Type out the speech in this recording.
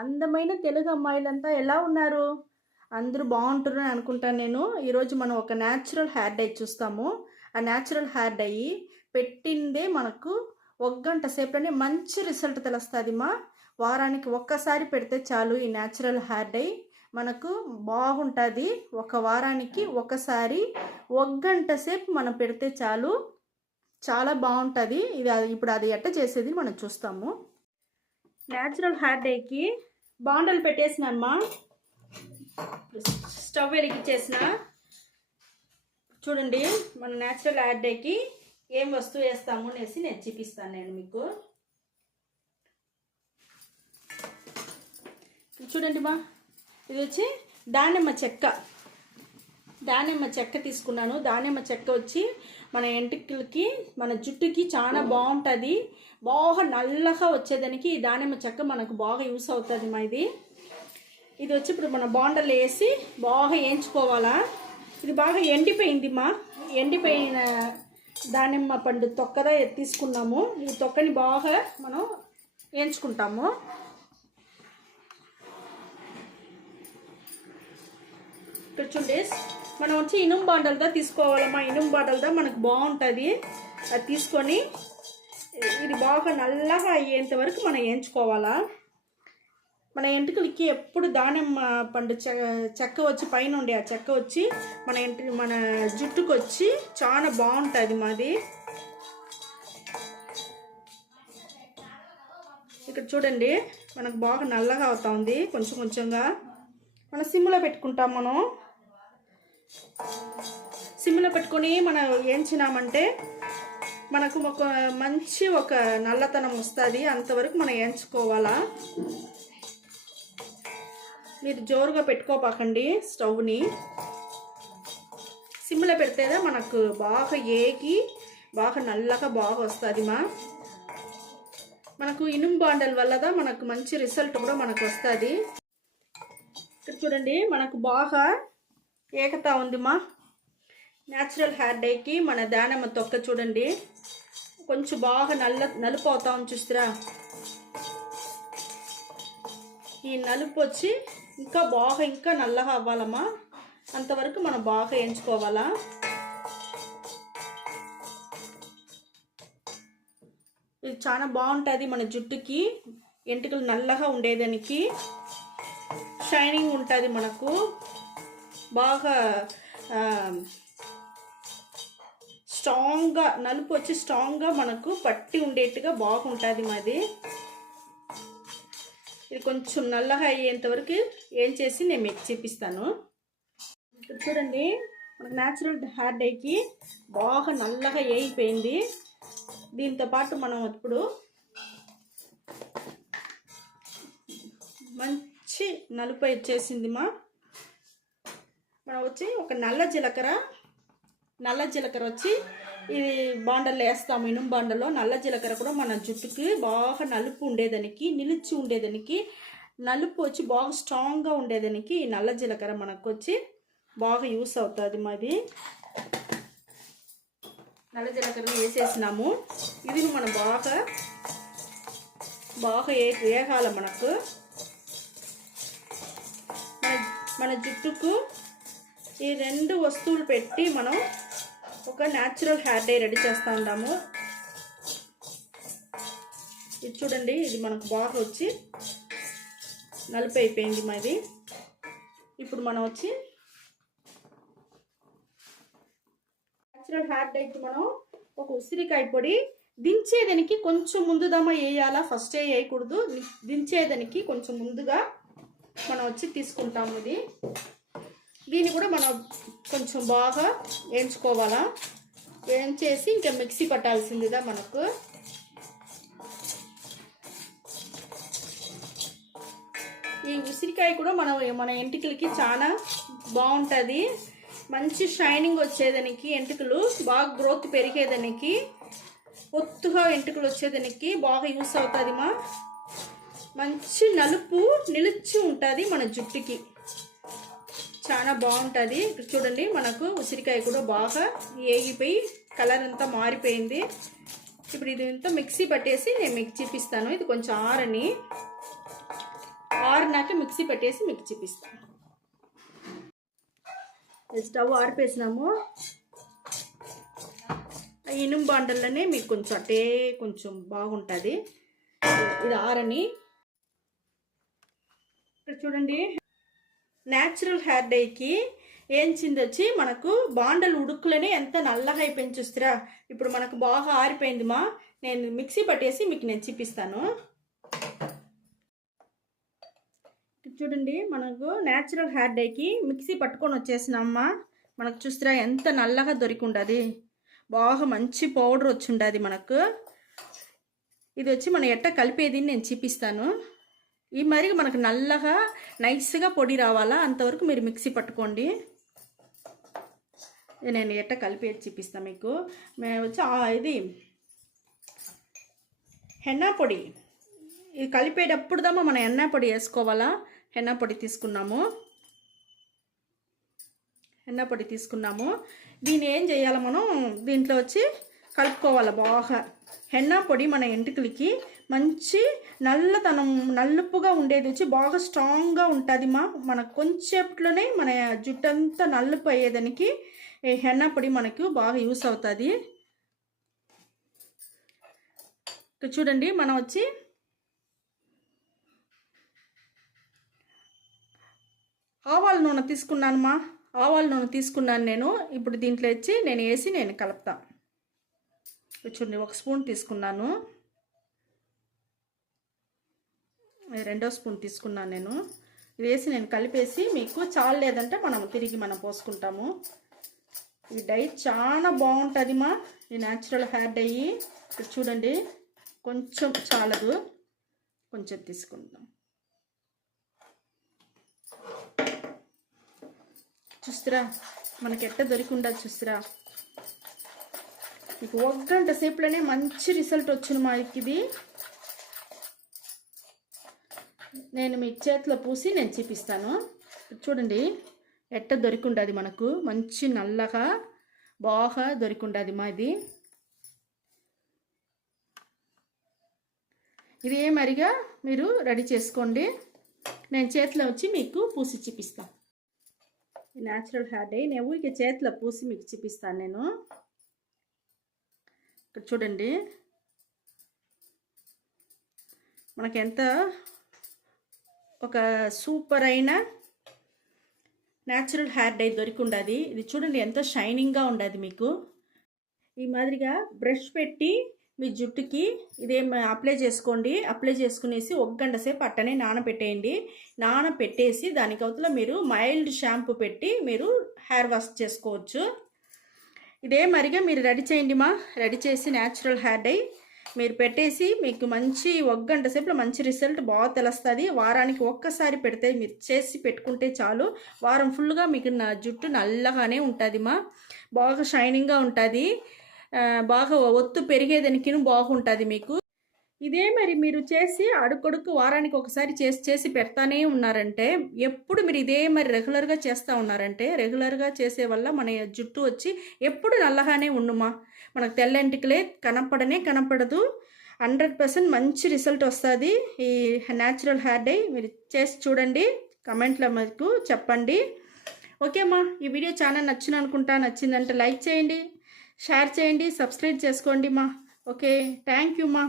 అందమైన తెలుగు అమ్మాయిలంతా ఎలా ఉన్నారు? అందరూ బాగుంటారు అని అనుకుంటాను నేను. ఈరోజు మనం ఒక న్యాచురల్ హెయిర్ డై చూస్తాము. ఆ న్యాచురల్ హెయిర్ డై పెట్టిందే మనకు ఒక గంట సేపులోనే మంచి రిజల్ట్ తెలుస్తుంది. వారానికి ఒక్కసారి పెడితే చాలు ఈ న్యాచురల్ హెయిర్ డై మనకు బాగుంటుంది. ఒక వారానికి ఒకసారి ఒక గంట సేపు మనం పెడితే చాలు, చాలా బాగుంటుంది. ఇప్పుడు అది ఎట్ట చేసేది మనం చూస్తాము. న్యాచురల్ హెయిర్ డైకి బాండలు పెట్టేసినమ్మా, స్టవ్ వెలిగించేసిన. చూడండి మన న్యాచురల్ హెయిర్ డైకి ఏం వస్తువు వేస్తాము అనేసి నేను చూపిస్తాను. నేను మీకు చూడండి ఇది వచ్చి దానిమ్మ చెక్క తీసుకున్నాను. దానిమ్మ చెక్క వచ్చి మన ఎంటికలకి మన జుట్టుకి చాలా బాగుంటుంది. బాగా నల్లగా వచ్చేదానికి ఈ దానిమ్మ చెక్క మనకు బాగా యూస్ అవుతుంది. ఇది వచ్చి ఇప్పుడు మన బాండలు వేసి బాగా వేయించుకోవాలా. ఇది బాగా ఎండిపోయింది. ఎండిపోయిన దానిమ్మ పండు తొక్కదా తీసుకున్నాము. ఈ తొక్కని బాగా మనం వేయించుకుంటాము. ఇక్కడ చూడండి, మనం వచ్చి ఇనుము బాండలతో తీసుకోవాలమ్మా. ఇనుము బాండలతో మనకు బాగుంటుంది. అది తీసుకొని ఇది బాగా నల్లగా అయ్యేంత వరకు మనం వేయించుకోవాలా. మన ఎంటుకలకి ఎప్పుడు దానిమ్మ పండు చెక్క వచ్చి పైన ఉండే ఆ చెక్క వచ్చి మన జుట్టుకు వచ్చి చాలా బాగుంటుంది మాది. ఇక్కడ చూడండి మనకు బాగా నల్లగా అవుతా ఉంది. కొంచెం కొంచెంగా మనం సిమ్లో పెట్టుకుంటాం. మనం సిమ్లో పెట్టుకొని మనం వేయించినామంటే మనకు మంచి నల్లతనం వస్తుంది. అంతవరకు మనం వేయించుకోవాలా. మీరు జోరుగా పెట్టుకోపాకండి స్టవ్ని. సిమ్లో పెడితేనే మనకు బాగా ఏగి బాగా నల్లగా బాగా వస్తుంది. మనకు ఇనుము బాండల వల్ల మనకు మంచి రిజల్ట్ కూడా మనకు వస్తుంది. ఇక్కడ చూడండి మనకు బాగా ఏకతా ఉంది. న్యాచురల్ హెయిర్ డైకి మన దానిమ్మ తొక్క చూడండి కొంచెం బాగా నలుపు అవుతా ఉంది. చూస్తారా, ఈ నలుపు వచ్చి ఇంకా నల్లగా అవ్వాలమ్మా. అంతవరకు మనం బాగా వేయించుకోవాలా. ఇది చాలా బాగుంటుంది మన జుట్టుకి. ఎంటికలు నల్లగా ఉండేదానికి షైనింగ్ ఉంటుంది. మనకు బాగా స్ట్రాంగ్గా నలుపు వచ్చి స్ట్రాంగ్గా మనకు పట్టి ఉండేట్టుగా బాగుంటుంది మాది. ఇది కొంచెం నల్లగా అయ్యేంత వరకు ఏం చేసి నేను మీకు చూపిస్తాను. ఇప్పుడు చూడండి మనకు న్యాచురల్ హెయిర్ డైకి బాగా నల్లగా వేయిపోయింది. దీంతో పాటు మనం ఇప్పుడు మంచి నలుపు వచ్చేసింది. మనం వచ్చి ఒక నల్ల జీలకర్ర వచ్చి ఇది బాండల్లో వేస్తాము. ఇనుము బాండల్లో నల్ల జీలకర్ర కూడా మన జుట్టుకి బాగా నలుపు ఉండేదానికి, నిలిచి ఉండేదానికి, నలుపు వచ్చి బాగా స్ట్రాంగ్గా ఉండేదానికి ఈ నల్ల జీలకర్ర మనకు వచ్చి బాగా యూస్ అవుతుంది. మాది నల్ల జీలకర్ర వేసేసినాము. ఇది మనం బాగా వేగాల. మనకు మన జుట్టుకు ఈ రెండు వస్తువులు పెట్టి మనం ఒక న్యాచురల్ హెయిర్ డై రెడీ చేస్తూ ఉంటాము. ఇది చూడండి, ఇది మనకు బాగా వచ్చి నలుపు అయిపోయింది మాది. ఇప్పుడు మనం వచ్చి న్యాచురల్ హెయిర్ డైకి మనం ఒక ఉసిరికాయ పొడి దించేదానికి కొంచెం ముందుదమ్మా వేయాలా. ఫస్టే వేయకూడదు. దించేదానికి కొంచెం ముందుగా మనం వచ్చి తీసుకుంటాము. దీన్ని కూడా మనం కొంచెం బాగా వేయించుకోవాలా. వేయించేసి ఇంకా మిక్సీ పట్టాల్సిందిగా మనకు. ఈ ఉసిరికాయ కూడా మన ఎంటికలకి చాలా బాగుంటుంది. మంచి షైనింగ్ వచ్చేదానికి, ఎంటికలు బాగా గ్రోత్ పెరిగేదానికి, ఒత్తుగా ఎంటికలు వచ్చేదానికి బాగా యూస్ అవుతుంది. మంచి నలుపు నిలిచి ఉంటుంది మన జుట్టుకి, చాలా బాగుంటుంది. ఇక్కడ చూడండి మనకు ఉసిరికాయ కూడా బాగా ఏగిపోయి కలర్ అంతా మారిపోయింది. ఇప్పుడు ఇది ఇంత మిక్సీ పట్టేసి నేను మీకు చూపిస్తాను. ఇది కొంచెం అయినాక మిక్సీ పెట్టేసి మీకు చూపిస్తాను. స్టవ్ ఆరిపేసినాము. ఇనుము బాండల్లోనే మీకు కొంచెం అట్టే కొంచెం బాగుంటుంది. ఇది ఆరని ఇక్కడ చూడండి. న్యాచురల్ హెయిర్ డైకి ఏంచింది వచ్చి మనకు బాండలు ఉడుకులనే ఎంత నల్లగా అయిపోయింది చూస్తారా. ఇప్పుడు మనకు బాగా ఆరిపోయింది మా. నేను మిక్సీ పట్టేసి మీకు నేను చూపిస్తాను. చూడండి మనకు న్యాచురల్ హెయిర్ డైకి మిక్సీ పట్టుకొని వచ్చేసినమ్మా. మనకు చూస్తారా ఎంత నల్లగా దొరికి ఉండదు. బాగా మంచి పౌడర్ వచ్చి ఉండదు మనకు. ఇది వచ్చి మనం ఎట్ట కలిపేది నేను చూపిస్తాను. ఈ మరి మనకు నల్లగా నైస్గా పొడి రావాలా అంతవరకు మీరు మిక్సీ పట్టుకోండి. నేను ఎట్ట కలిపేది చూపిస్తాను మీకు. మేము వచ్చి ఇది హెన్నా పొడి. ఇది కలిపేటప్పుడు దామా మనం హెన్నా పొడి వేసుకోవాలా. హెన్నా పొడి తీసుకున్నాము. హెన్నా పొడి తీసుకున్నాము. దీన్ని ఏం చేయాలి మనం దీంట్లో వచ్చి కలుపుకోవాలి బాగా. హెన్నా పొడి మన ఎంటుకలకి మంచి నల్లతనం నలుపుగా ఉండేది వచ్చి బాగా స్ట్రాంగ్గా ఉంటుంది మా. మనకు కొంచెంలోనే మన జుట్టంతా నలుపు అయ్యేదానికి హెన్నా పొడి మనకు బాగా యూస్ అవుతుంది. ఇక్కడ చూడండి మనం వచ్చి ఆవాల నూనె తీసుకున్నాను మా. ఆవాల నూనె తీసుకున్నాను నేను. ఇప్పుడు దీంట్లో వచ్చి నేను వేసి నేను కలుపుతాను. చూడండి 1 స్పూన్ తీసుకున్నాను. 2వ స్పూన్ తీసుకున్నాను నేను. ఇది వేసి నేను కలిపేసి మీకు చాలేదంటే మనం తిరిగి పోసుకుంటాము. ఈ డై చాలా బాగుంటుంది మా. ఈ న్యాచురల్ హెయిర్ డై ఇక్కడ చూడండి కొంచెం చాలదు, కొంచెం తీసుకుందాం. చూస్తారా మనకి ఎట్ట దొరికి ఉండదు చూస్తారా. మీకు 1 గంట సేపులోనే మంచి రిజల్ట్ వచ్చింది మా. ఇది నేను మీ చేతిలో పూసి నేను చూపిస్తాను. చూడండి ఎట్ట దొరికి ఉండదు మనకు. మంచి నల్లగా బాగా దొరికి ఉండదు మా. ఇది ఏ మరిగా మీరు రెడీ చేసుకోండి. నేను చేతిలో వచ్చి మీకు పూసి చూపిస్తాను. ఈ న్యాచురల్ హెయిర్ డై నేను ఊరికి చేతిలో పూసి మీకు చూపిస్తాను నేను. ఇక్కడ చూడండి మనకి ఎంత ఒక సూపర్ అయిన న్యాచురల్ హెయిర్ డై దొరికి ఉండదు. ఇది చూడండి ఎంతో షైనింగ్గా ఉండదు మీకు. ఈ మాదిరిగా బ్రష్ పెట్టి మీ జుట్టుకి ఇదేం అప్లై చేసుకోండి. అప్లై చేసుకునేసి 1 గంట సేపు అట్టనే నానబెట్టేయండి. నానబెట్టేసి దానికి అవతల మీరు మైల్డ్ షాంపూ పెట్టి మీరు హెయిర్ వాష్ చేసుకోవచ్చు. ఇదే మరిగా మీరు రెడీ చేయండి మా. రెడీ చేసి న్యాచురల్ హెయిర్ డై మీరు పెట్టేసి మీకు మంచి 1 గంట సేపులో మంచి రిజల్ట్ బాగా తెలుస్తుంది. వారానికి ఒక్కసారి పెడితే మీరు చేసి పెట్టుకుంటే చాలు. వారం ఫుల్గా మీకు నా జుట్టు నల్లగానే ఉంటుంది మా. బాగా షైనింగ్గా ఉంటుంది. బాగా ఒత్తు పెరిగేదానికి బాగుంటుంది మీకు. ఇదే మరి మీరు చేసి అడుగడుగు వారానికి ఒకసారి చేసి పెడతానే ఉన్నారంటే ఎప్పుడు మీరు ఇదే మరి రెగ్యులర్గా చేస్తూ ఉన్నారంటే రెగ్యులర్గా చేసే వల్ల మన జుట్టు వచ్చి ఎప్పుడు నల్లగానే ఉండుమా. మనకు తెల్లంటికలే కనపడదు. 100% మంచి రిజల్ట్ వస్తుంది. ఈ న్యాచురల్ హెయిర్ డై మీరు చేసి చూడండి. కమెంట్లో మీకు చెప్పండి. ఓకే అమ్మా. ఈ వీడియో చాలా నచ్చిందంటే లైక్ చేయండి, షేర్ చేయండి, సబ్స్క్రైబ్ చేసుకోండి మా. ఓకే, థ్యాంక్ యూ మా.